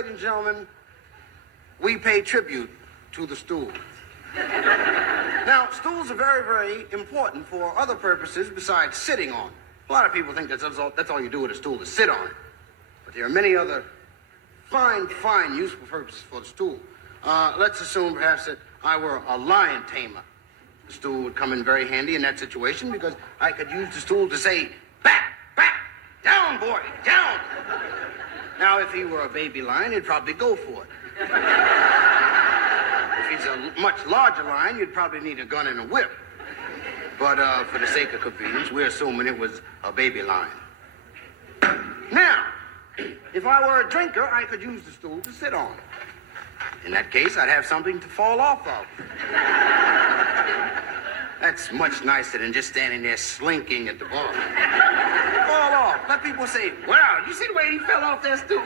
ladies and gentlemen, we pay tribute to the stool. Now, stools are very, very important for other purposes besides sitting on. A lot of people think that's all you do with a stool is sit on it. But there are many other fine, useful purposes for the stool. Let's assume perhaps that I were a lion tamer. The stool would come in very handy in that situation because I could use the stool to say, back, down, boy, down. Now, if he were a baby lion, he'd probably go for it. If he's a much larger lion, you'd probably need a gun and a whip. But for the sake of convenience, we're assuming it was a baby lion. Now, if I were a drinker, I could use the stool to sit on. In that case, I'd have something to fall off of. That's much nicer than just standing there slinking at the bar. Fall off. Let people say, wow, you see the way he fell off that stool?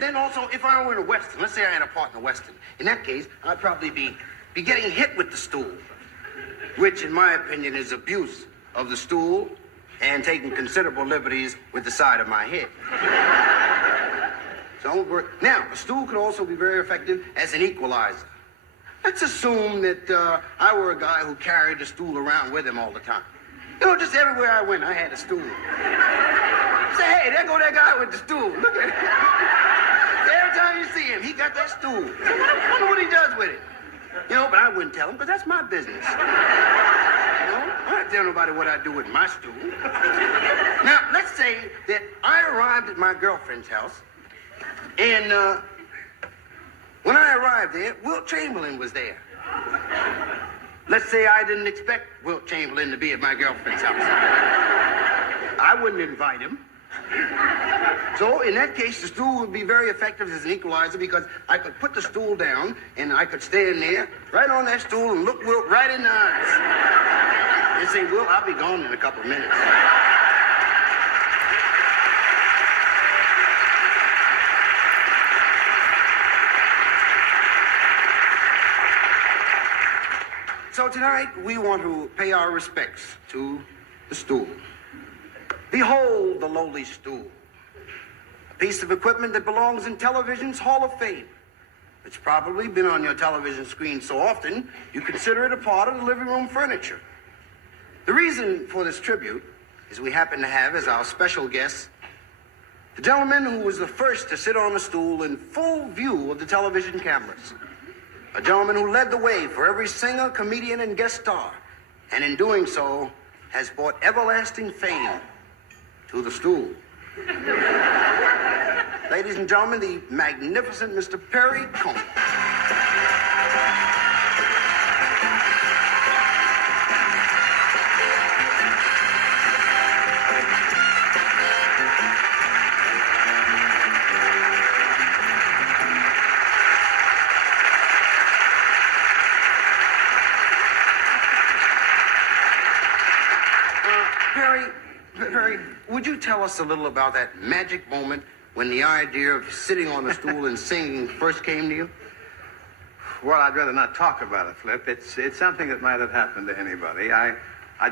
Then also, if I were in a Western, let's say I had a part in a Western, in that case, I'd probably be getting hit with the stool, which, in my opinion, is abuse of the stool and taking considerable liberties with the side of my head. Now, a stool could also be very effective as an equalizer. Let's assume that I were a guy who carried the stool around with him all the time. You know, just everywhere I went, I had a stool. Say, hey, there go that guy with the stool. Look at it. Every time you see him, he got that stool. I wonder what he does with it. You know, but I wouldn't tell him because that's my business. You know, I don't tell nobody what I do with my stool. Now, let's say that I arrived at my girlfriend's house, and when I arrived there, Wilt Chamberlain was there. Let's say I didn't expect Wilt Chamberlain to be at my girlfriend's house. I wouldn't invite him. So in that case, the stool would be very effective as an equalizer because I could put the stool down and I could stand there right on that stool and look Wilt right in the eyes and say, Wilt, I'll be gone in a couple of minutes. So tonight, we want to pay our respects to the stool. Behold the lowly stool, a piece of equipment that belongs in television's Hall of Fame. It's probably been on your television screen so often, you consider it a part of the living room furniture. The reason for this tribute is we happen to have as our special guest the gentleman who was the first to sit on a stool in full view of the television cameras. A gentleman who led the way for every singer, comedian, and guest star, and in doing so, has brought everlasting fame to the stool. Ladies and gentlemen, the magnificent Mr. Perry Como. Perry, would you tell us a little about that magic moment when the idea of sitting on a stool and singing first came to you? Well, I'd rather not talk about it, Flip. It's something that might have happened to anybody. I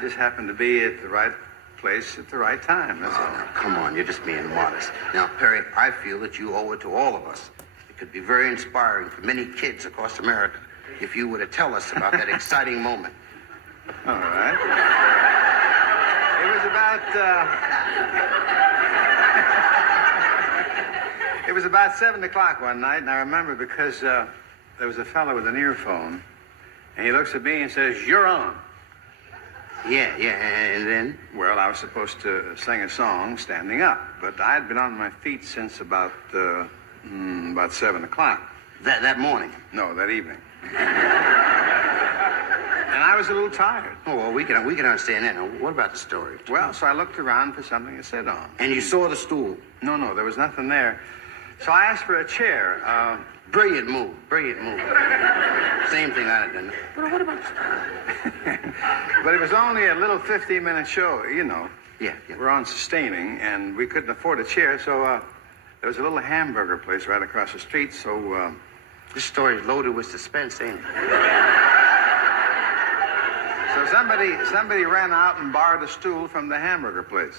just happened to be at the right place at the right time, that's all. Now, come on, you're just being modest. Now, Perry, I feel that you owe it to all of us. It could be very inspiring for many kids across America if you were to tell us about that exciting moment. All right. It was about 7 o'clock one night, and I remember because there was a fellow with an earphone, and he looks at me and says, "You're on." Yeah, and then? Well, I was supposed to sing a song standing up, but I had been on my feet since about 7 o'clock. That morning? No, that evening. And I was a little tired. Oh, well, we can understand that. Now, what about the story? Well, so I looked around for something to sit on. And you saw the stool? No, there was nothing there. So I asked for a chair. Brilliant move. Same thing I had done. But what about the stool? But it was only a little 15-minute show, you know. Yeah. We're on sustaining, and we couldn't afford a chair, so there was a little hamburger place right across the street, so... This story is loaded with suspense, ain't it? So somebody ran out and borrowed a stool from the hamburger place.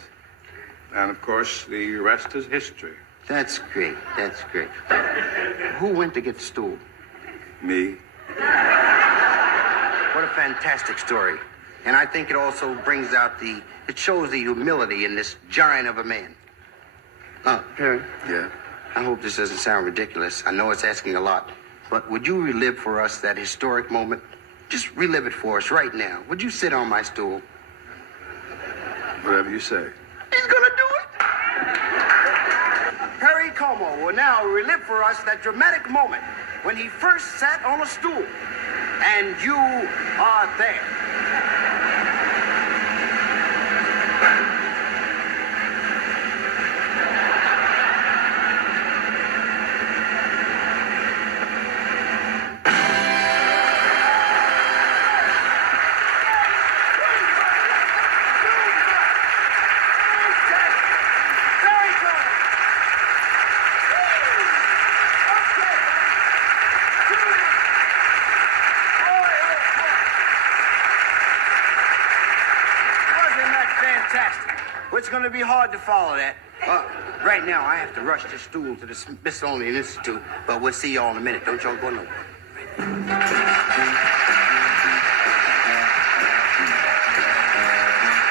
And, of course, the rest is history. That's great. That's great. Who went to get the stool? Me. What a fantastic story. And I think it also brings out it shows the humility in this giant of a man. Perry? Yeah? I hope this doesn't sound ridiculous. I know it's asking a lot. But would you relive for us that historic moment? Just relive it for us right now. Would you sit on my stool? Whatever you say. He's gonna do it. Perry Como will now relive for us that dramatic moment when he first sat on a stool. And you are there. It's going to be hard to follow that. Right now, I have to rush this stool to the Smithsonian Institute, but we'll see y'all in a minute. Don't y'all go nowhere.